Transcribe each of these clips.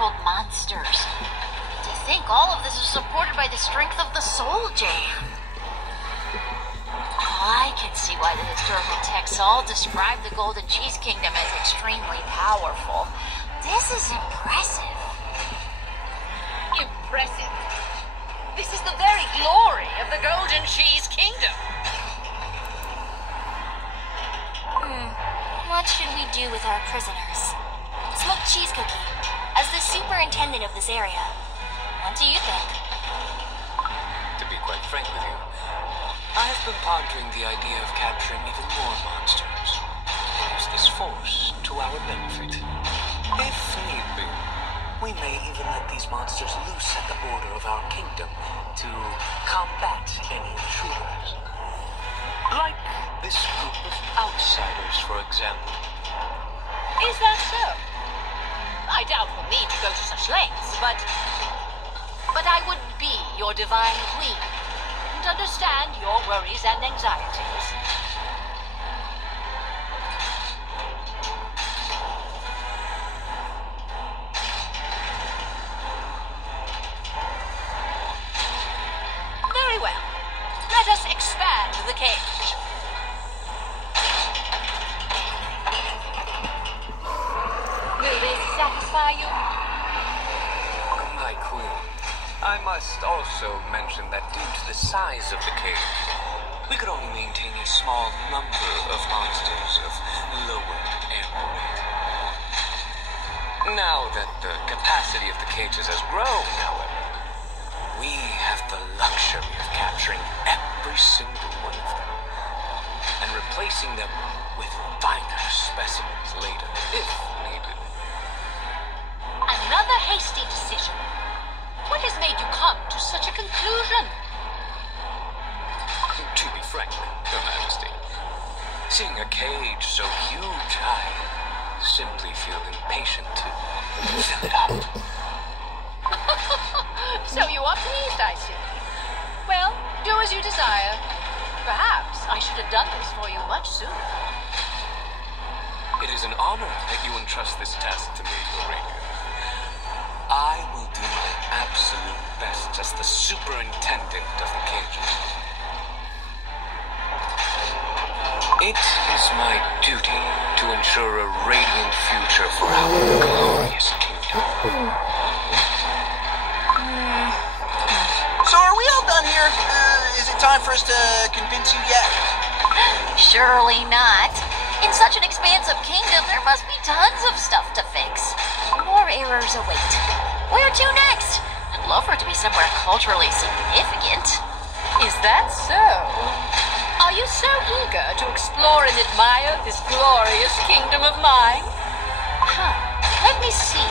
uncontrolled monsters. To think all of this is supported by the strength of the Soul Jam. I can see why the historical texts all describe the Golden Cheese Kingdom as extremely powerful. This is impressive. Impressive? This is the very glory of the Golden Cheese Kingdom. What should we do with our prisoners? Smoked Cheese Cookie, as the superintendent of this area, what do you think? To be quite frank with you, I have been pondering the idea of capturing even more monsters. Use this force to our benefit. If need be, we may even let these monsters loose at the border of our kingdom to combat any intruders. Like this group of outsiders, for example. Is that so? I doubt we'll need to go to such lengths, but I would be your divine queen and understand your worries and anxieties. Very well. Let us expand the cage. Will this satisfy you? My queen, I must also mention that due to the size of the cage, we could only maintain a small number of monsters of lower airway. Now that the capacity of the cages has grown, however, we have the luxury of capturing every single one of them and replacing them with finer specimens later, if needed. Another hasty decision. What has made you come to such a conclusion? To be frank, Your Majesty, seeing a cage so huge, I simply feel impatient to fill it up. So you are pleased, I see. Well, do as you desire. Perhaps I should have done this for you much sooner. It is an honor that you entrust this task to me, Eureka. I will do my absolute best as the superintendent of the cages. It is my duty to ensure a radiant future for our glorious kingdom. So are we all done here? Is it time for us to convince you yet? Surely not. In such an expansive kingdom, there must be tons of stuff to fix. More errors await. Where to next? I'd love for it to be somewhere culturally significant. Is that so? Are you so eager to explore and admire this glorious kingdom of mine? Let me see.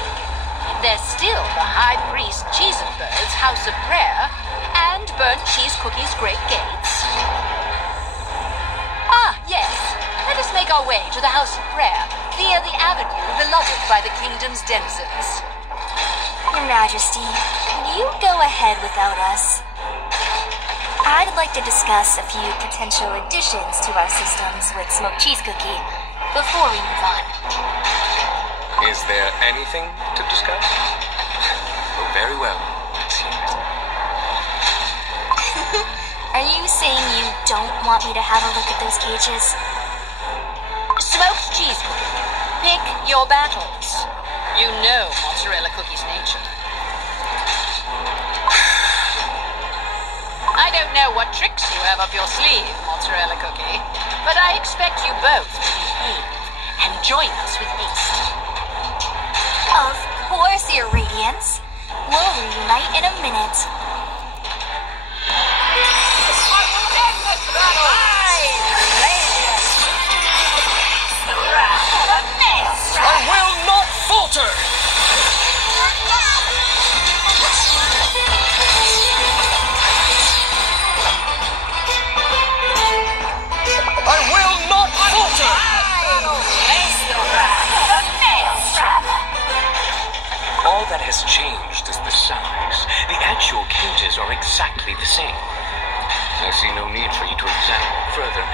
There's still the High Priest Cheesenbird's House of Prayer and Burnt Cheese Cookie's Great Gates. Yes. Let us make our way to the House of Prayer via the avenue beloved by the kingdom's denizens. Your Majesty, can you go ahead without us? I'd like to discuss a few potential additions to our systems with Smoked Cheese Cookie before we move on. Is there anything to discuss? Oh, very well. Let's hear it. Are you saying you don't want me to have a look at those cages? Smoked Cheese Cookie, pick your battles. You know Mozzarella Cookie's nature. I don't know what tricks you have up your sleeve, Mozzarella Cookie, but I expect you both to behave and join us with haste. Of course, Your Radiance. We'll reunite in a minute. I will not falter! I will not falter! All that has changed is the size. The actual cages are exactly the same. I see no need for you to examine further.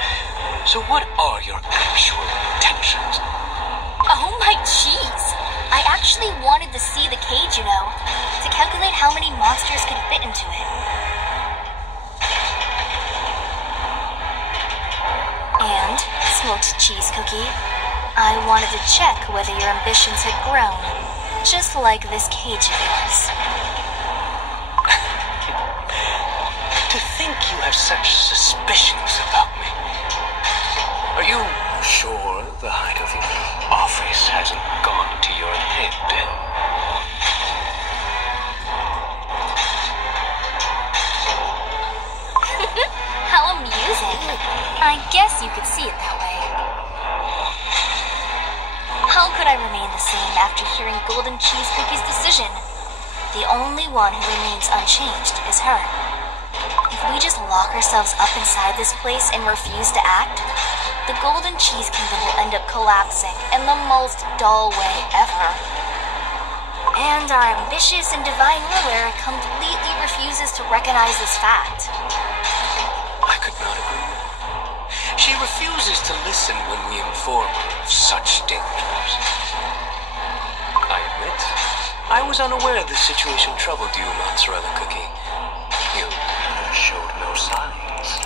So what are your actual intentions? Oh my cheese! I actually wanted to see the cage, to calculate how many monsters could fit into it. And, smoked cheese cookie, I wanted to check whether your ambitions had grown, just like this cage of yours. To think you have such suspicions about me. Are you sure the height of your office hasn't gone to your head? How amusing. I guess you could see it that way. How could I remain the same after hearing Golden Cheese Cookie's decision? The only one who remains unchanged is her. If we just lock ourselves up inside this place and refuse to act, the Golden Cheese Kingdom will end up collapsing in the most dull way ever. And our ambitious and divine ruler completely refuses to recognize this fact. I could not agree more. She refuses to listen when we inform her of such dangers. I admit, I was unaware the situation troubled you, Mozzarella Cookie. You showed no signs.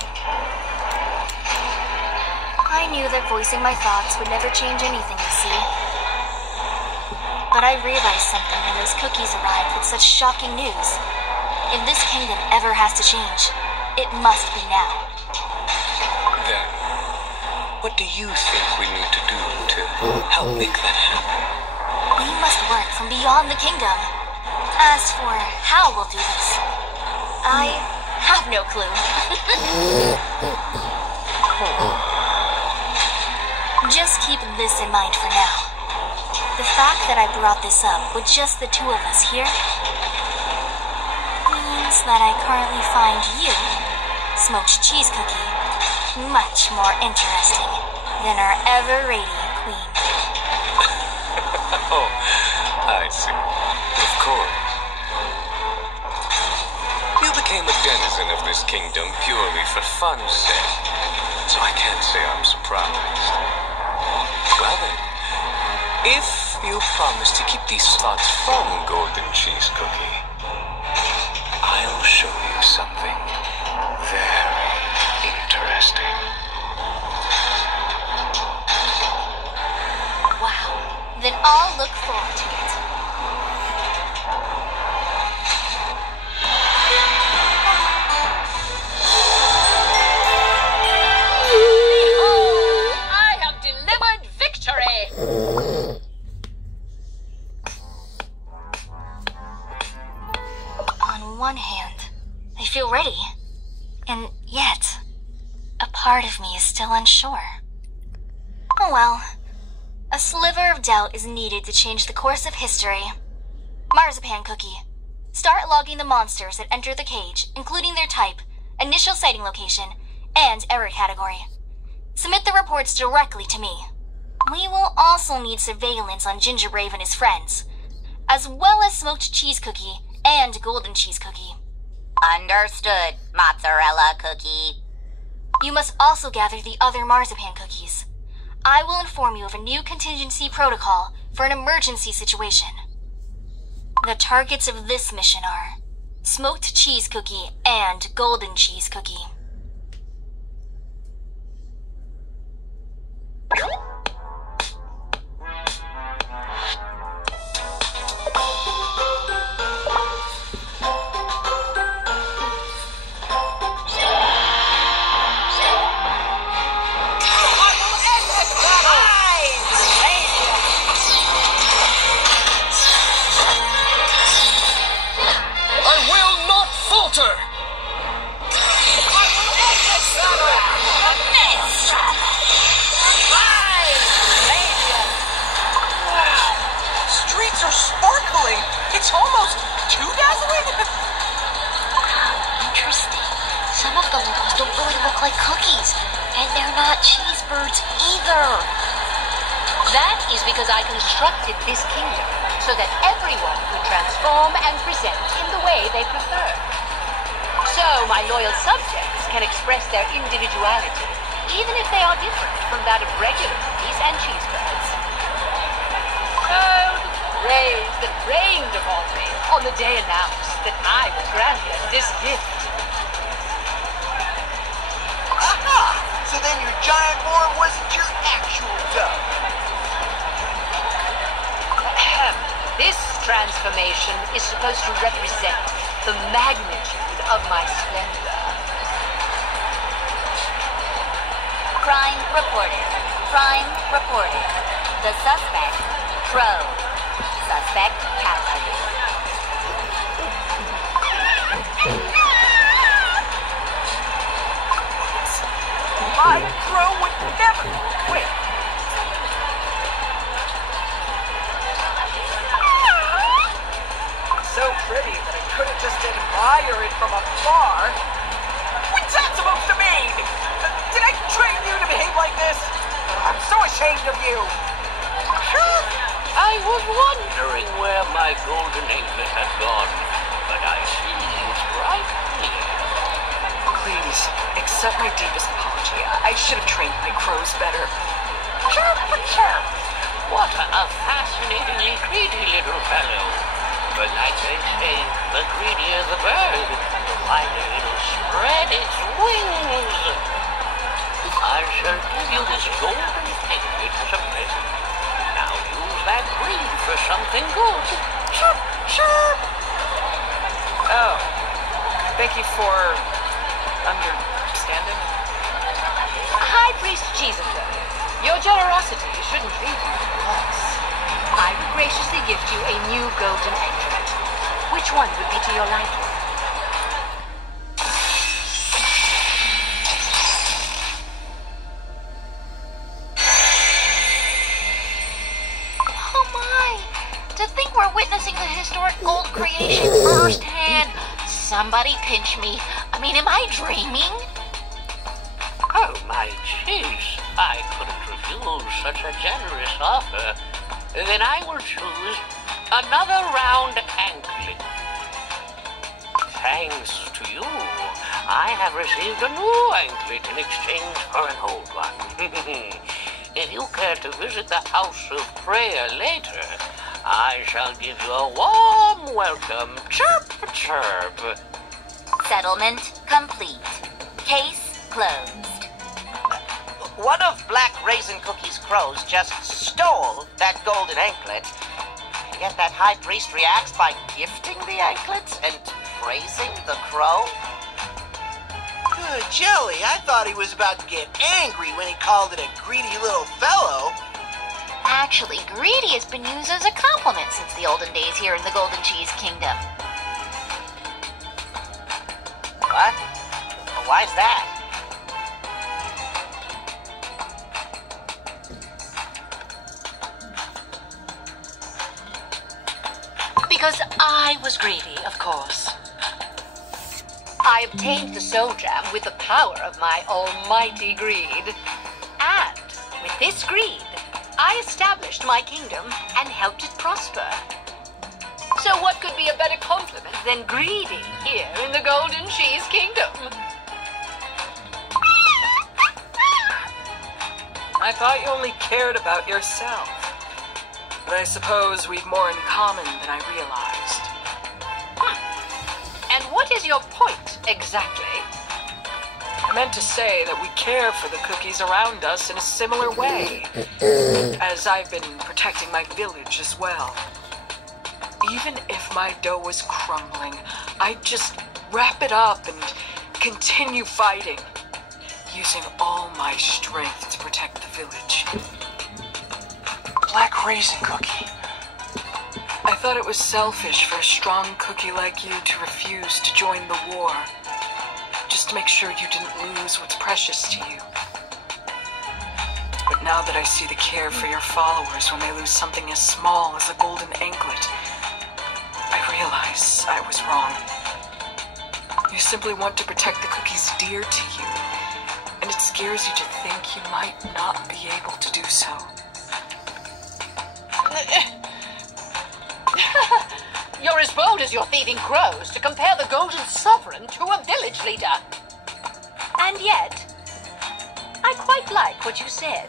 I knew that voicing my thoughts would never change anything, you see. But I realized something when those cookies arrived with such shocking news. If this kingdom ever has to change, it must be now. Then, what do you think we need to do to help make that happen? We must work from beyond the kingdom. As for how we'll do this, I have no clue. Just keep this in mind for now. The fact that I brought this up with just the two of us here means that I currently find you, Smoked Cheese Cookie, much more interesting than our ever-radiant queen. Oh, I see. Of course. You became a denizen of this kingdom purely for fun's sake, so I can't say I'm surprised. Well then, if you promise to keep these slots from Golden Cheese Cookie, I'll show you something very interesting. Wow. Then I'll look forward to it. Behold, I have delivered victory! On one hand, I feel ready. And yet, a part of me is still unsure. Oh well. A sliver of doubt is needed to change the course of history. Marzipan Cookie, start logging the monsters that enter the cage, including their type, initial sighting location, and error category. Submit the reports directly to me. We will also need surveillance on Gingerbrave and his friends, as well as Smoked Cheese Cookie and Golden Cheese Cookie. Understood, Mozzarella Cookie. You must also gather the other Marzipan Cookies. I will inform you of a new contingency protocol for an emergency situation. The targets of this mission are Smoked Cheese Cookie and Golden Cheese Cookie. Streets are sparkling. It's almost too dazzling. Interesting. Some of the logos don't really look like cookies, and they're not cheese birds either. That is because I constructed this kingdom so that everyone could transform and present in the way they prefer. So my loyal subjects can express their individuality, even if they are different from that of regular cookies and cheese birds. So, the praised and rained upon me on the day announced that I was granted this gift. Aha! So then your giant form wasn't your actual dove. This transformation is supposed to represent the magnitude of my splendor. Crime reported. Crime reported. The suspect, Crow. Suspect captured. My Crow would never quit. So pretty that I couldn't just admire it from afar. What's that supposed to mean? Did I train you to behave like this? I'm so ashamed of you. I was wondering where my golden anklet had gone, but I see it's right here. Please, accept my deepest apology. I should have trained my crows better. Chirp, chirp. What a fascinatingly greedy little fellow. But like they say, the greedier the bird, the wider it'll spread its wings. I shall give you this golden anklet as a present. Now use that green for something good. Chirp, chirp. Oh, thank you for understanding. High Priest Cheesenger, your generosity shouldn't leave you at a loss. I would graciously gift you a new golden anklet. Which one would be to your liking? Oh my! To think we're witnessing the historic gold creation firsthand. Somebody pinch me. I mean, am I dreaming? Oh, my cheese. I couldn't refuse such a generous offer. Then I will choose another round anklet. Thanks to you, I have received a new anklet in exchange for an old one. If you care to visit the House of Prayer later, I shall give you a warm welcome. Chirp, chirp. Settlement complete. Case closed. One of Black Raisin Cookie's crows just stole that golden anklet. Yet that high priest reacts by gifting the anklet and praising the crow. Good jelly. I thought he was about to get angry when he called it a greedy little fellow. Actually, greedy has been used as a compliment since the olden days here in the Golden Cheese Kingdom. What? Why's that? Because I was greedy, of course. I obtained the soul gem with the power of my almighty greed. And with this greed, I established my kingdom and helped it prosper. So what could be a better compliment than greedy here in the Golden Cheese Kingdom? I thought you only cared about yourself. But I suppose we've more in common than I realized. And what is your point, exactly? I meant to say that we care for the cookies around us in a similar way, as I've been protecting my village as well. Even if my dough was crumbling, I'd just wrap it up and continue fighting, using all my strength to protect the village. Black Raisin Cookie. I thought it was selfish for a strong cookie like you to refuse to join the war, just to make sure you didn't lose what's precious to you. But now that I see the care for your followers when they lose something as small as a golden anklet, I realize I was wrong. You simply want to protect the cookies dear to you, and it scares you to think you might not be able to do so. You're as bold as your thieving crows to compare the Golden Sovereign to a village leader. And yet, I quite like what you said.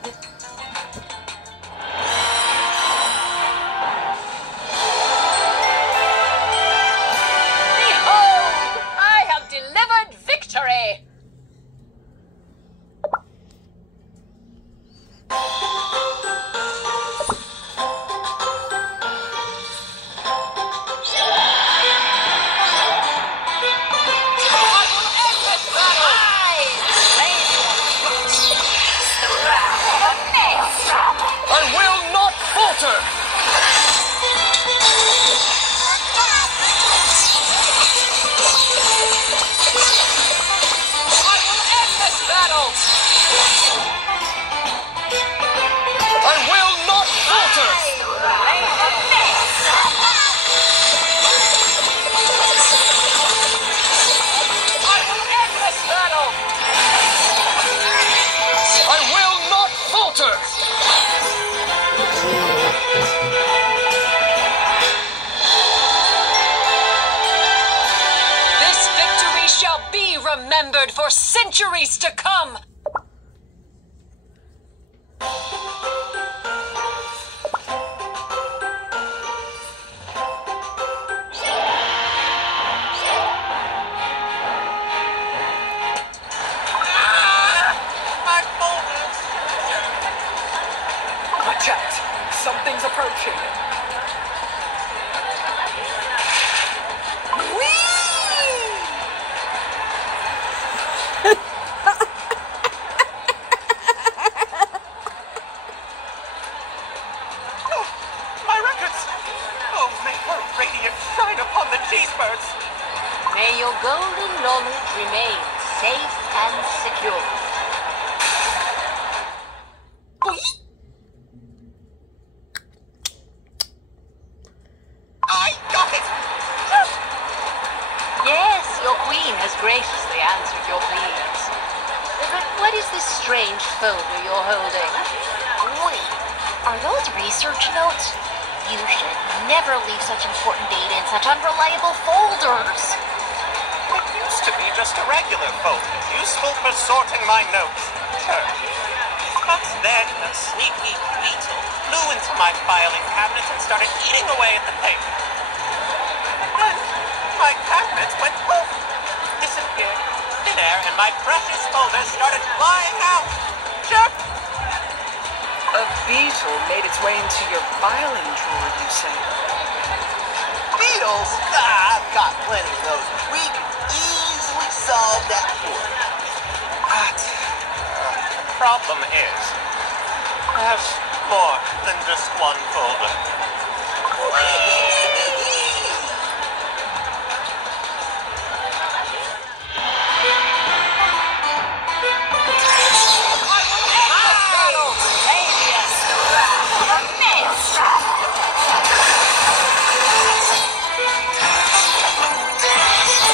remembered for centuries to come! My folders! Watch out! Something's approaching. My records! Oh, may her radiance shine upon the cheesebirds! May your golden knowledge remain safe and secure. I got it! Yes, your queen has graciously answered your pleas. But what is this strange folder you're holding? Wait, are those research notes? You should never leave such important data in such unreliable folders. It used to be just a regular folder, useful for sorting my notes. Sure. But then a sneaky weasel flew into my filing cabinet and started eating away at the paper. And then my cabinet went poof, disappeared, thin air, and my precious folders started flying out. Sure. A beetle made its way into your filing drawer, you say? Beetles? Ah, I've got plenty of those. We can easily solve that for you. But the problem is, I have more than just one folder.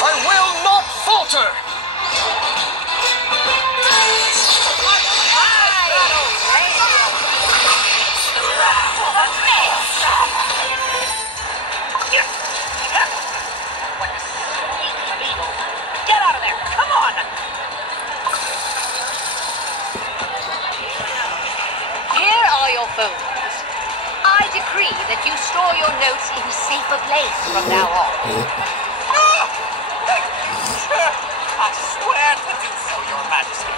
I will not falter! What a sneaky beetle! Get out of there! Come on! Here are your folders. I decree that you store your notes in a safer place from now on. I swear to do so, Your Majesty.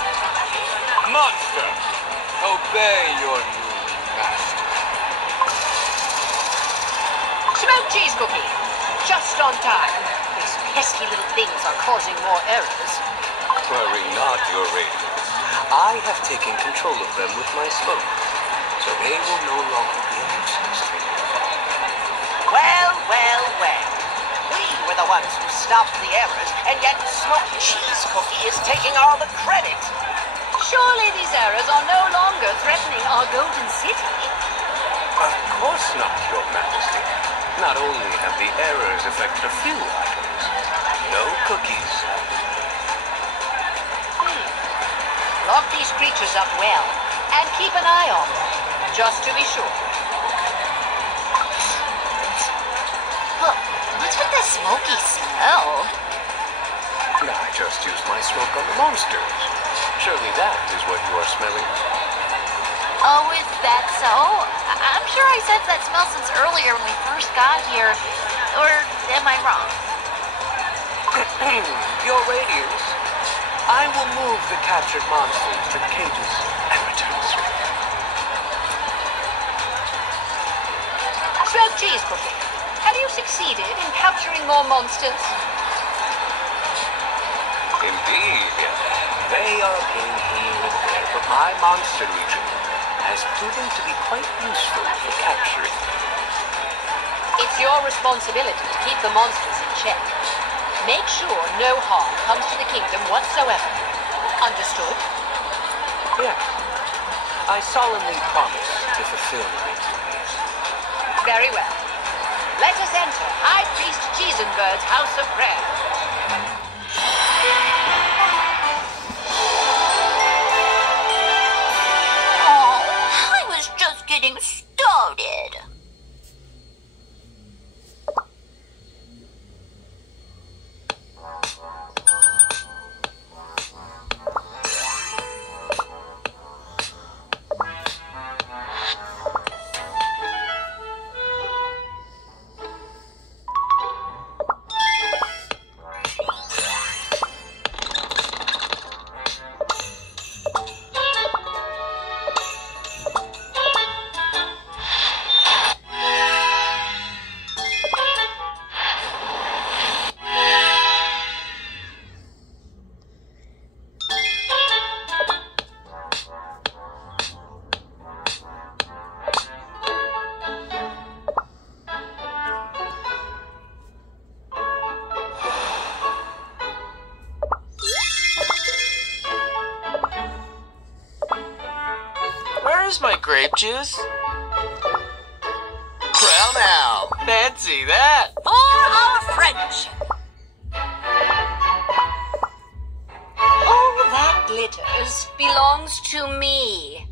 Monster, obey your new master. Smoked cheese cookie. Just on time. These pesky little things are causing more errors. Worry not, Your Radiance. I have taken control of them with my smoke, so they will no longer be a nuisance to you. Well, well, well. We were the ones who stopped the errors, and yet Smoked Cheese Cookie is taking all the credit. Surely these errors are no longer threatening our golden city. Of course not, Your Majesty. Not only have the errors affected a few items, no cookies have been made. Lock these creatures up well, and keep an eye on them, just to be sure. Look, what's with the smoky smell? I just used my smoke on the monsters. Surely that is what you are smelling. Oh, is that so? I'm sure I sensed that smell since earlier when we first got here. Or am I wrong? Your Radiance, I will move the captured monsters to the cages and return swiftly. Smoked cheese cookie. Have you succeeded in capturing more monsters? Indeed, they are appearing here and there, but my monster legion has proven to be quite useful for capturing. It's your responsibility to keep the monsters in check. Make sure no harm comes to the kingdom whatsoever. Understood? Yes, I solemnly promise to fulfill my duties. Very well. Let us enter High Priest Cheesenbird's house of prayer. Oh, I was just getting started. Here's my grape juice. Well now, fancy that. For our friendship. All that glitters belongs to me.